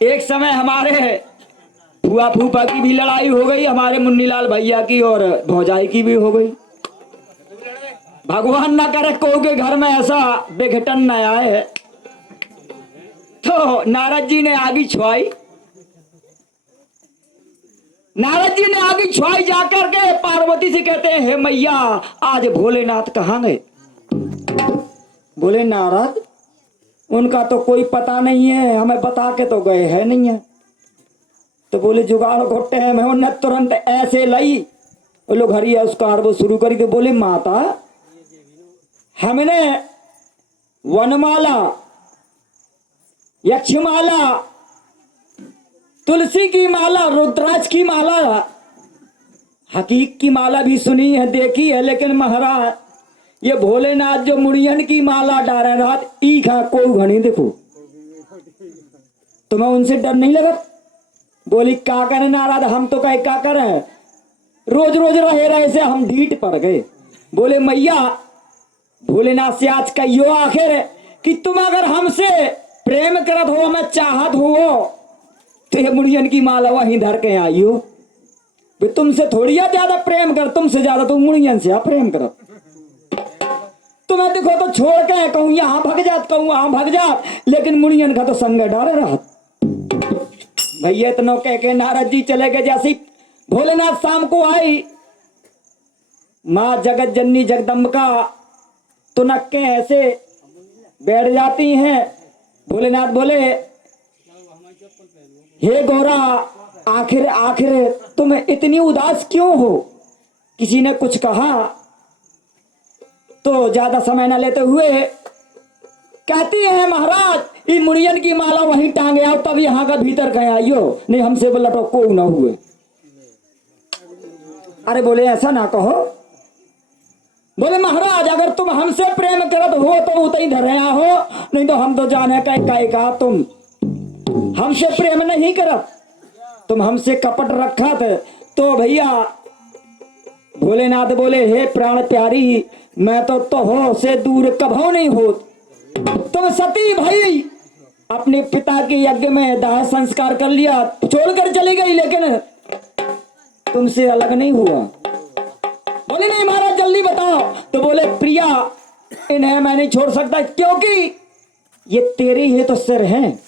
एक समय हमारे फूआ फूफा की भी लड़ाई हो गई, हमारे मुन्नीलाल भैया की और भौजाई की भी हो गई। भगवान ना करे को के घर में ऐसा विघटन न आए। तो नारद जी ने आगे छुआई, नारद जी ने आगे छुआई जाकर के पार्वती से कहते हैं, हे मैया आज भोलेनाथ कहाँ गए? बोले नारद उनका तो कोई पता नहीं है, हमें बता के तो गए है नहीं है। तो बोले जुगाड़ घोटे हैं, मैं उन्हें तुरंत ऐसे लाई वो लोग हरिया उसका वो शुरू करी। तो बोले माता हमने वनमाला, यक्षमाला, तुलसी की माला, रुद्राक्ष की माला, हकीक की माला भी सुनी है, देखी है, लेकिन महाराज ये भोलेनाथ जो मुड़ियन की माला डारे रात ई खा को घनी देखो, तुम्हें उनसे डर नहीं लगा? बोली क्या करें नारद, हम तो कहे क्या करें, रोज रोज रहे से हम ढीठ पड़ गए। बोले मैया भोलेनाथ से आज कहियो आखिर कि तुम अगर हमसे प्रेम करत हो, मैं चाहत हो तो ये मुड़ियन की माला वहीं धर के आई हो। तुमसे थोड़ी ज्यादा प्रेम कर, तुमसे ज्यादा तुम मुड़ियन से प्रेम करो। तुम्हें देखो तो छोड़ के कहूँ यहाँ भग जात, कहूँ वहां भग जात, लेकिन मुड़ियन का तो संग डाले रहा। भैया इतना कह के नारद जी चले गए। जैसे भोलेनाथ शाम को आई, माँ जगत जननी जगदम्बिका तुनक्के ऐसे बैठ जाती हैं। भोलेनाथ बोले हे गौरा आखिर आखिर तुम इतनी उदास क्यों हो? किसी ने कुछ कहा? तो ज्यादा समय न लेते हुए कहती है महाराज ये मुड़ियन की माला वहीं टांगे आओ, तब यहाँ का भीतर कहीं आइयो, नहीं हमसे लटो को न हुए। अरे बोले ऐसा ना कहो। बोले महाराज अगर तुम हमसे प्रेम करत हो तो उतई धरे हो, नहीं तो हम तो जाने का तुम हमसे प्रेम नहीं करत, तुम हमसे कपट रखा थे। तो भैया भोलेनाथ बोले हे प्राण प्यारी मैं तो हो से दूर कभो नहीं हो। तुम सती भाई अपने पिता के यज्ञ में दाह संस्कार कर लिया, छोड़कर चली गई, लेकिन तुमसे अलग नहीं हुआ। बोले नहीं महाराज जल्दी बताओ। तो बोले प्रिया इन्हें मैं नहीं छोड़ सकता, क्योंकि ये तेरे ही तो सिर हैं,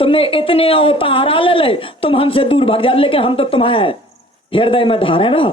तुमने इतने अवतारा ले ले, तुम हमसे दूर भाग जा, लेकिन हम तो तुम्हारे हृदय में धारे रहो।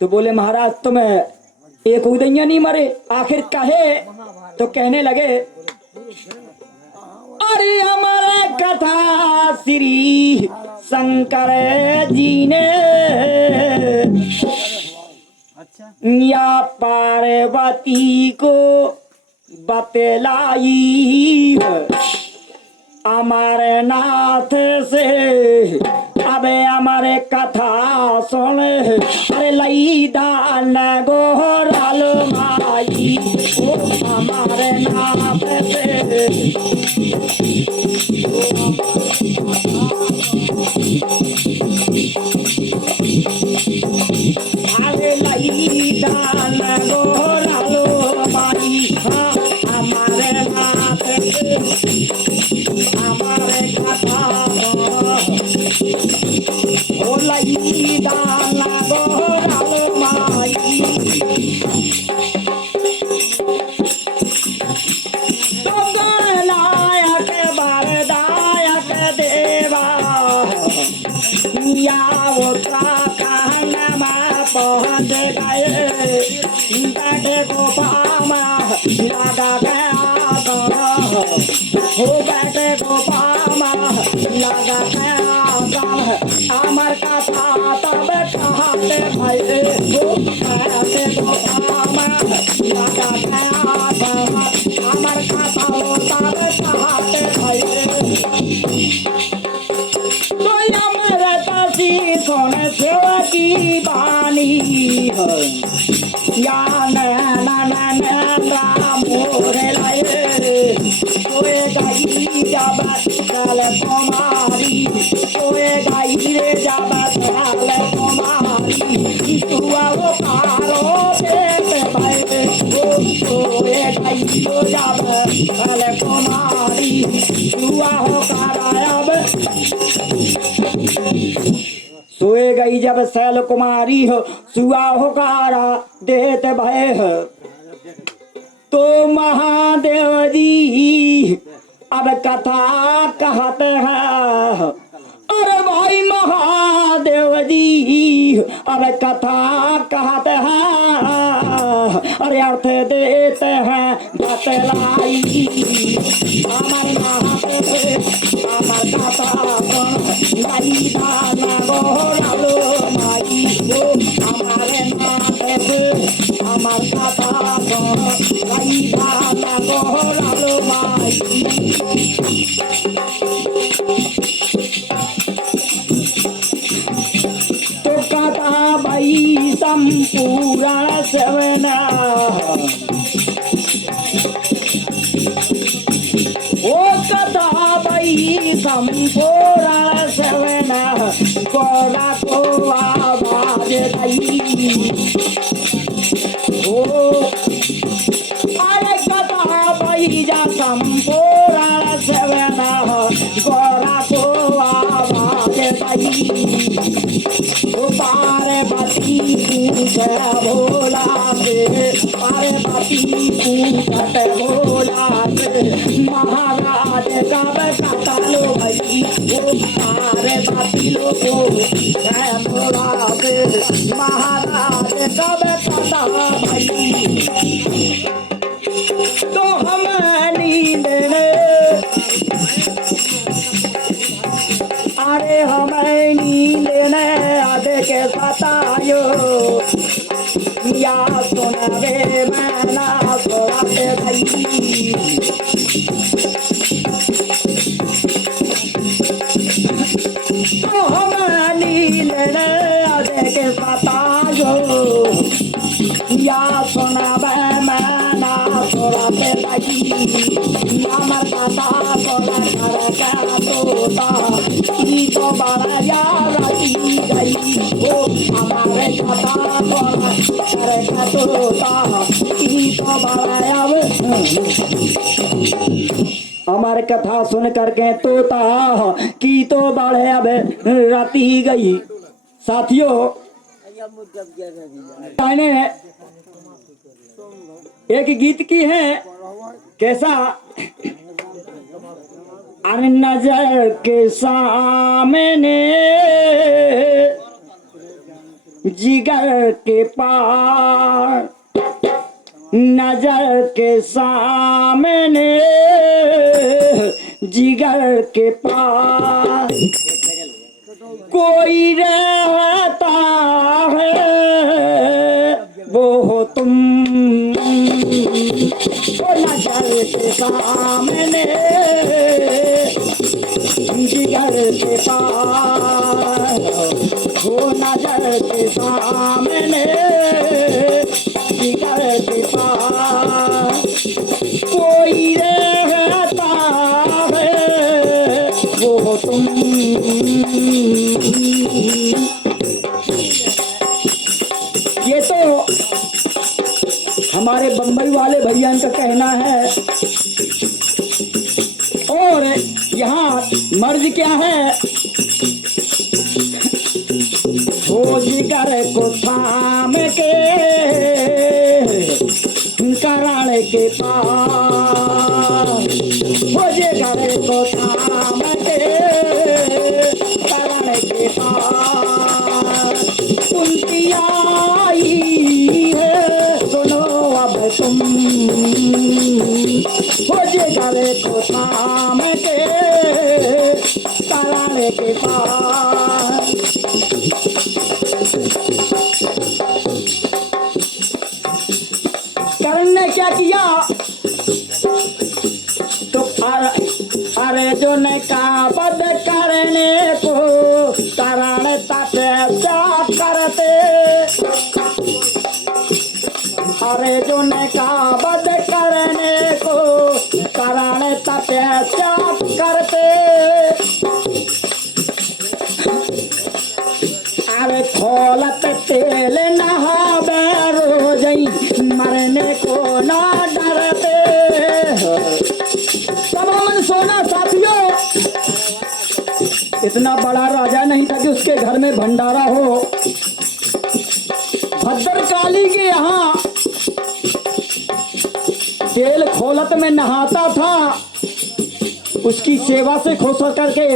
तो बोले महाराज तुम्हें एक उदैया नहीं मरे, आखिर कहे? तो कहने लगे अरे हमारा कथा श्री शंकर जी ने या पार्वती को बतलाई हमारे नाथ से, अबे हमारे कथा सुन। अरे लई दान गोराल माई ओ हमारे नाथ से, अरे लई दान गोराल माई हमारे नाथ से, हमारे कथा ओ लई दान गोराल माई। तो गणनायक वरदायक देवा या उत्तराखंड में पहुंच गए, बैठे गोपामा लगा गया हो, बैठे गोपामा लगा गया अमर कथा तब कहते भैले हो, बैठे गोपामा लगा गया अमर कथा तब कहते भैले। तो अमर तसी सुन सेवा की बानी है या मोरे लाए, सोए गाई जब चल कुमारी, सोए गाई रे जब चल कुमारी, तुआ वो पारो देते भाई वो, सोए गाई जब चल कुमारी, तुआ हो पारो गई जब शैल कुमारी हो सुआ होकारा देत भय हो तो महादेव जी अब कथा कहते हैं। अरे भाई महादेव जी अब कथा कहते हैं। अरे अर्थ देते हैं बतलाई अमर महादेव अमर कथा लाई दाना गोरालो माई हो हमारे महादेव अमर कथा लाई दाना गोरालो माई। तो कथा भाई संपूर्ण सेवना ओ कथा भाई संपूर्ण सेवना गोरा को आवाज गई ओ अरे कथा भाई जा संपूर्ण सेवना गोरा को आवाज गई पार्वती पूछे भोला से पार्वती पूछत भोला से महाराज कब कतलो भई वो पार्वती लोगो जय भोला से महाराज कब कतलो भई तो हम नींद अरे हमें नींद ने आधे के सतायो या सुनवे मैना सोते भई तो हमें नींद ने आधे के सतायो या सुनवे मैना सोते भई अमर कथा सोना कर क्या तोता तो बड़ा यार गई वो हमारे कथा करे तोता तो बड़ा हमारे कथा सुन करके तोता की तो बड़े अब राती गई। साथियों मैंने एक गीत की है कैसा अरे नजर के सामने जिगर के पार नजर के सामने जिगर के पार कोई रहता है वो हो तुम नजर के सामने जिगर के पार वो नजर के सामने जिगर के पार कोई रहता है वो तुम। ये तो हमारे बम्बई वाले भैया का कहना है। और यहाँ मर्ज क्या है हो जिगर को थाम के करण के पार हो जिगर को थाम के करण के पार उनकी आई है सुनो अब तुम हो जिगर को थाम के करण के पार। करण ने क्या किया तो अरे जो ने कहा बद करने को करण तपस्या करते अरे जो ने कहा बद करने को करण तपस्या करते अरे खोलत तेल नहावे रोजई मरने को ना डरते। तब मन सोना साथियों इतना बड़ा राजा नहीं था कि उसके घर में भंडारा हो। भद्रकाली के यहाँ तेल खोलत में नहाता था, उसकी सेवा से खुश होकर के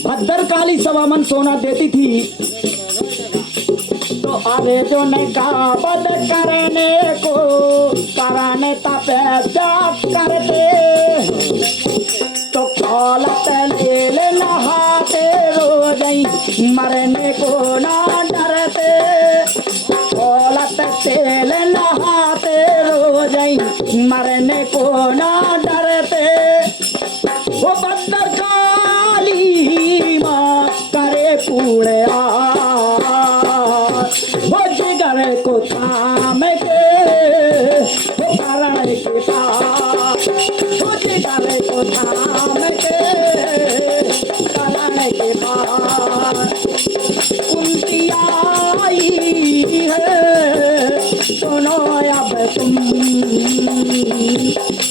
भद्रकाली सवामन सोना देती थी। तो अरे जो ने गावत करने को कराने तपस्या करते, तो खोलत लेल नहाते रोज मरने को ना डरते। खोलत तेल नहाते रोज मरने को ना डरते। वो भद्रकाली माँ करे पूड़या, वो जिगर को थाम के वो करण के पास, वो जिगर को थाम के करण के पास। कुंती आई है सुनो अब तुम,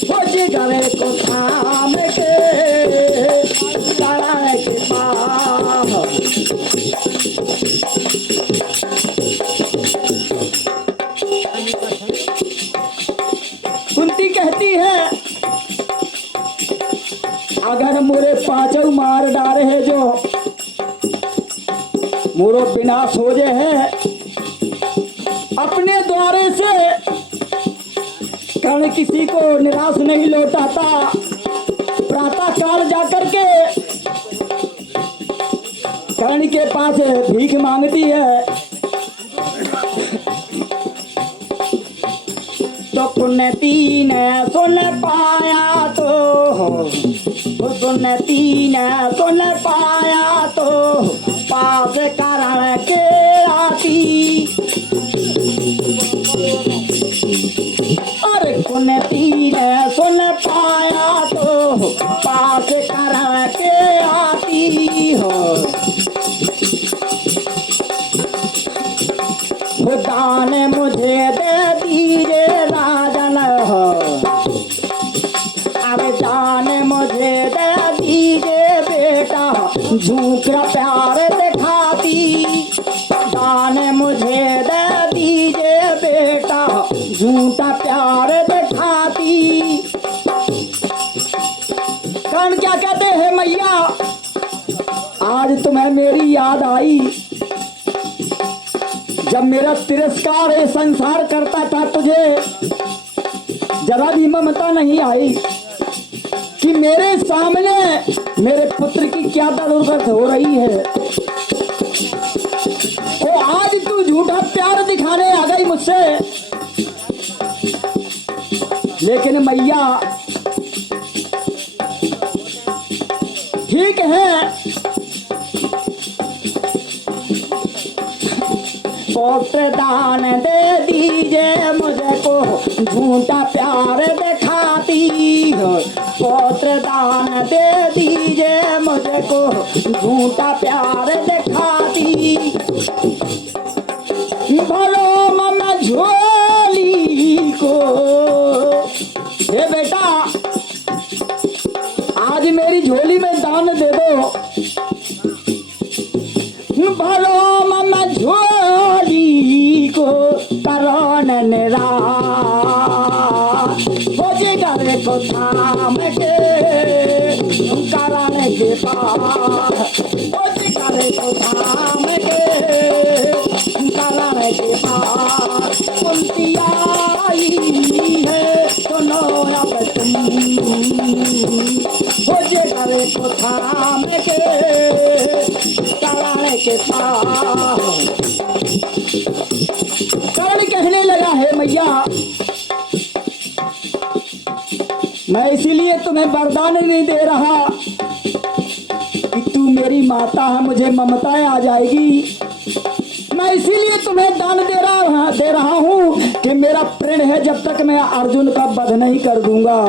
वो जिगर को थाम के करण के पास। कुंती कहती है अगर मोरे पांचों मार डारे है जो मोरो विनाश हो जाए है अपने द्वारे से, कर्ण किसी को निराश नहीं लौटाता। प्रातः काल जाकर के कर्ण के पास भीख मांगती है। तो कुंती ने सुन पाया तो, कुंती ने सुन पाया तो पास करण के आती। अरे कुंती ने सुन पाया तो पास करण के आती हो। दान मुझे दे दीजिए राजन हो, अब दान मुझे दे दीजिए बेटा झूठा प्यार दिखाती। दान मुझे दे दीजिए बेटा झूठा प्यार दिखाती। कर्ण क्या कहते हैं मैया, आज तुम्हें मेरी याद आई जब मेरा तिरस्कार ये संसार करता था, तुझे जरा भी ममता नहीं आई कि मेरे सामने मेरे पुत्र की क्या दर्द हो रही है। तो आज तू झूठा प्यार दिखाने आ गई मुझसे। लेकिन मैया ठीक है, पौत्र दान दे दीजिए मुझे को झूठा प्यार दिखाती हो। पौत्र दान दे दीजिए मुझे को झूठा प्यार दिखाती। भलो मम्मा झोली को, हे बेटा आज मेरी झोली में दान दे दो। भलो मम्मा झोली को करण निरा, वो जिगर को थाम के करण के पास, वो जिगर को थाम के करण के पास। कुंती आई है सुनो अब तुम, वो जिगर को थाम के करण के पास। कर्ण कहने लगा है मैया मैं इसीलिए तुम्हें वरदान नहीं दे रहा कि तू मेरी माता है, मुझे ममताएं आ जाएगी। मैं इसीलिए तुम्हें दान दे रहा हूँ कि मेरा प्रण है जब तक मैं अर्जुन का वध नहीं कर दूंगा।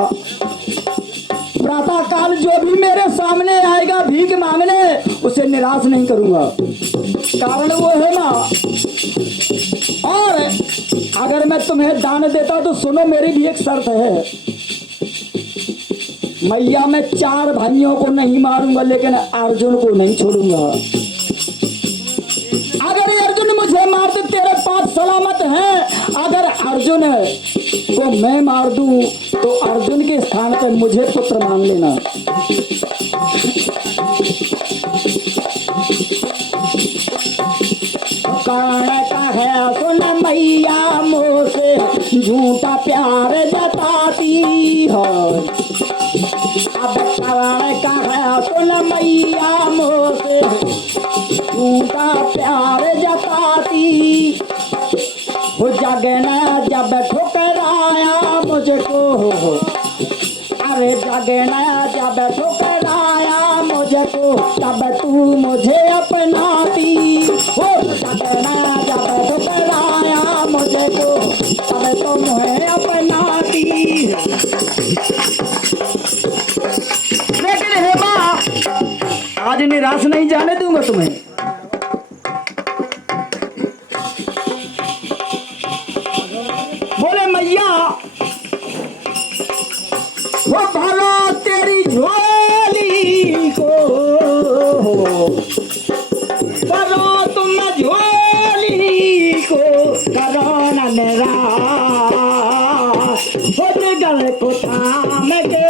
प्रातः काल जो भी मेरे सामने आएगा भीख मांगने, उसे निराश नहीं करूंगा। कारण वो है ना। और अगर मैं तुम्हें दान देता तो सुनो, मेरी भी एक शर्त है मैया, मैं 4 भाइयों को नहीं मारूंगा लेकिन अर्जुन को नहीं छोड़ूंगा। सलामत हैं। अगर अर्जुन को मैं मार दूं तो अर्जुन के स्थान पे मुझे पुत्र मान लेना। कर्ण का है सुन मैया मोह से झूठा प्यार जताती हो। अब कर्ण का है सुन मैया मोह से झूठा प्यार जताती हो। जगना जब ठुकराया मुझको, अरे जगना जब ठुकराया मुझको तब तू मुझे अपनाती हो। जगना जब ठुकराया मुझको तब तो मुझे अपनाती। लेकिन हे माँ, आज निराश नहीं जाने दूंगा तुम्हें। बोले मैया वो भरो तेरी झोली को, भरो तुम झोली को, करो न निराश। गले को थाम के